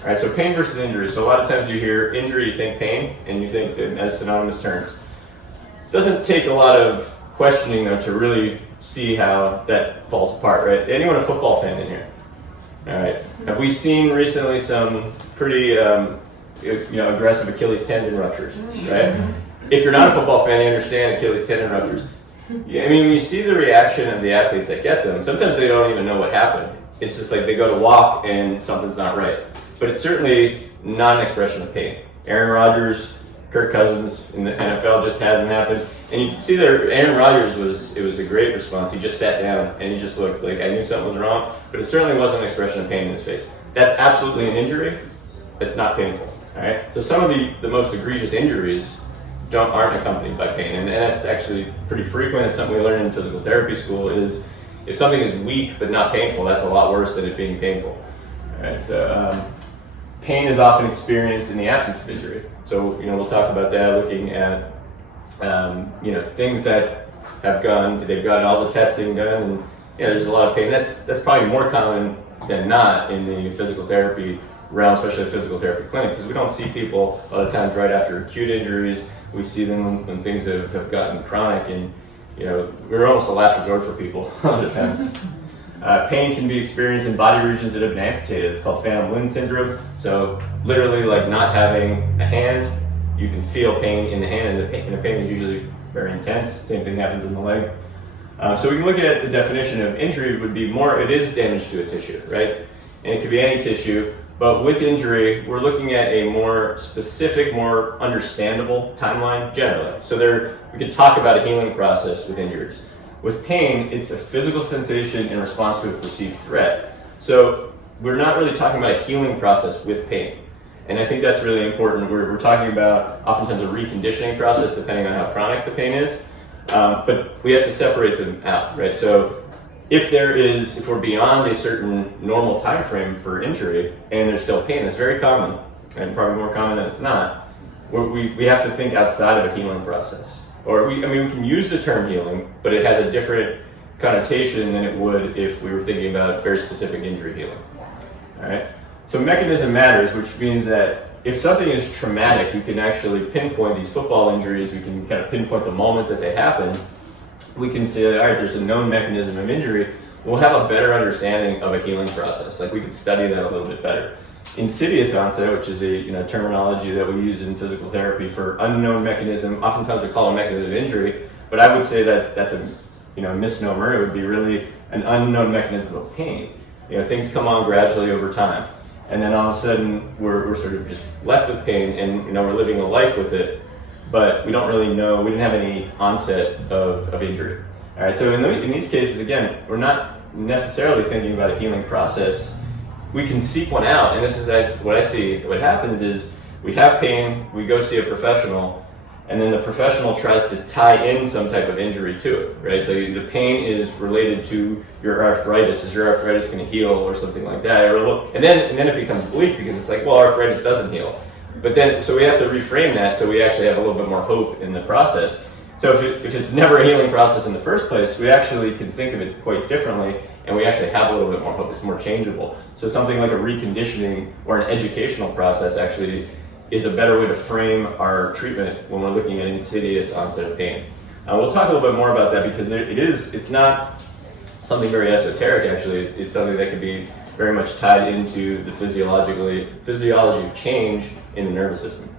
All right, so pain versus injury. So a lot of times you hear injury, you think pain, and you think it as synonymous terms. Doesn't take a lot of questioning though to really see how that falls apart, right? Anyone a football fan in here? All right. Have we seen recently some pretty aggressive Achilles tendon ruptures, right? If you're not a football fan, you understand Achilles tendon ruptures. Yeah, I mean, when you see the reaction of the athletes that get them, sometimes they don't even know what happened. It's just like they go to walk and something's not right. But it's certainly not an expression of pain. Aaron Rodgers, Kirk Cousins in the NFL just had them happen. And you can see there, Aaron Rodgers was a great response. He just sat down and he just looked like I knew something was wrong, but it certainly wasn't an expression of pain in his face. That's absolutely an injury. It's not painful. All right. So some of the most egregious injuries aren't accompanied by pain, and that's actually pretty frequent. It's something we learn in physical therapy school is if something is weak but not painful, that's a lot worse than it being painful. All right. So pain is often experienced in the absence of injury. So we'll talk about that, looking at things that they've got all the testing done, and there's a lot of pain. That's probably more common than not in the physical therapy realm, especially the physical therapy clinic, because we don't see people a lot of times right after acute injuries. We see them when things have gotten chronic, and we're almost a last resort for people a lot of times. Pain can be experienced in body regions that have been amputated. It's called phantom limb syndrome. So literally, like not having a hand, you can feel pain in the hand, and the pain is usually very intense. Same thing happens in the leg. So we can look at the definition of injury would be it is damage to a tissue, right? And it could be any tissue, but with injury, we're looking at a more specific, more understandable timeline generally. So we could talk about a healing process with injuries. With pain, it's a physical sensation in response to a perceived threat. So we're not really talking about a healing process with pain. And I think that's really important. We're talking about oftentimes a reconditioning process depending on how chronic the pain is. But we have to separate them out, right? So if we're beyond a certain normal time frame for injury and there's still pain, it's very common, and probably more common than it's not, we have to think outside of a healing process. Or we can use the term healing, but it has a different connotation than it would if we were thinking about very specific injury healing. All right. So mechanism matters, which means that if something is traumatic, you can actually pinpoint these football injuries. We can kind of pinpoint the moment that they happen. We can say, all right, there's a known mechanism of injury. We'll have a better understanding of a healing process. Like we could study that a little bit better. Insidious onset, which is a terminology that we use in physical therapy for unknown mechanism. Oftentimes we call it a mechanism of injury, but I would say that that's a misnomer. It would be really an unknown mechanism of pain. Things come on gradually over time, and then all of a sudden we're sort of just left with pain, and we're living a life with it, but we don't really know. We didn't have any onset of injury. All right. So in these cases, again, we're not necessarily thinking about a healing process. We can seek one out, and this is what I see. What happens is we have pain, we go see a professional, and then the professional tries to tie in some type of injury to it, right? So the pain is related to your arthritis. Is your arthritis going to heal or something like that? And then it becomes bleak because it's like, well, arthritis doesn't heal. But then, so we have to reframe that so we actually have a little bit more hope in the process. So if it's never a healing process in the first place, we actually can think of it quite differently, and we actually have a little bit more hope. It's more changeable. So something like a reconditioning or an educational process actually is a better way to frame our treatment when we're looking at insidious onset of pain. We'll talk a little bit more about that because it's not something very esoteric actually. It's something that can be very much tied into the physiology of change in the nervous system.